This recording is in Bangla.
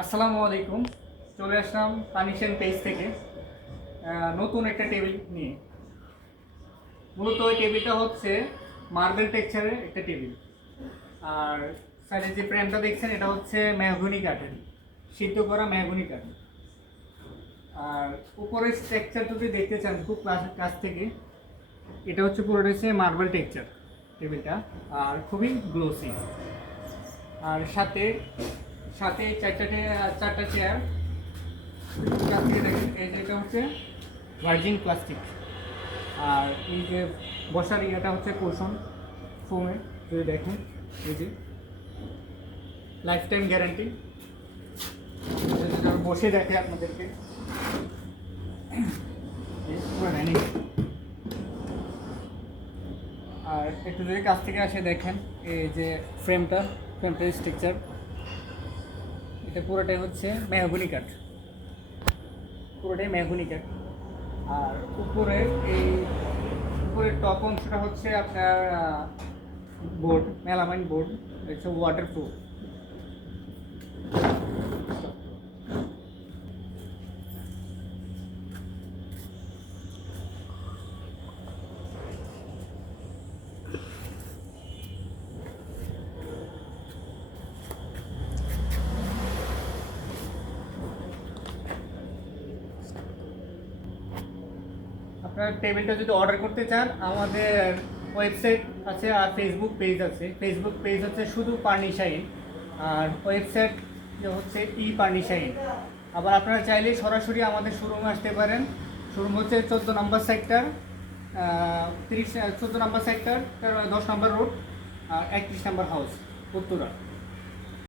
আসসালামু আলাইকুম। চলে আসলাম তানিশান পেজ থেকে নতুন একটা টেবিল নিয়ে। মূলত ওই টেবিলটা হচ্ছে মার্বেল টেক্সচারের একটা টেবিল। আর সাইডে যে ফ্রেমটা দেখছেন এটা হচ্ছে মেহগনি কাঠের, সিদ্ধ করা মেহগনি কাঠ। আর উপরের স্ট্রাকচার যদি দেখতে চান খুব কাছ থেকে, এটা হচ্ছে পুরোটা হচ্ছে মার্বেল টেক্সচার টেবিলটা, আর খুবই গ্লোসি। আর সাথে সাথে চারটা চেয়ার। কাছ থেকে দেখেন এই যে এটা হচ্ছে ভার্জিন প্লাস্টিক। আর এই যে বসার ইয়েটা হচ্ছে কুশন ফোমের। যদি দেখেন এই যে লাইফ টাইম গ্যারান্টি। বসে দেখে আপনাদেরকে আর একটু যদি কাছ থেকে আসে দেখেন এই যে ফ্রেমটার স্ট্রাকচার, এটা পুরোটাই হচ্ছে মেহগনি কাঠ, পুরোটাই মেহগনি কাঠ। আর উপরের উপরের টপ অংশটা হচ্ছে আপনার বোর্ড, মেলামাইন বোর্ড, হচ্ছে ওয়াটারপ্রুফ। আপনার টেবিলটা যদি অর্ডার করতে চান, আমাদের ওয়েবসাইট আছে আর ফেসবুক পেজ আছে। ফেসবুক পেজ হচ্ছে শুধু পার্নিশাইন, আর ওয়েবসাইট হচ্ছে পার্নিশাইন। আবার আপনারা চাইলে সরাসরি আমাদের শোরুমে আসতে পারেন। শোরুম হচ্ছে 14 নম্বর সেক্টর, 14 নম্বর সেক্টর, 10 নম্বর রোড, আর 31 নম্বর হাউস, উত্তরা।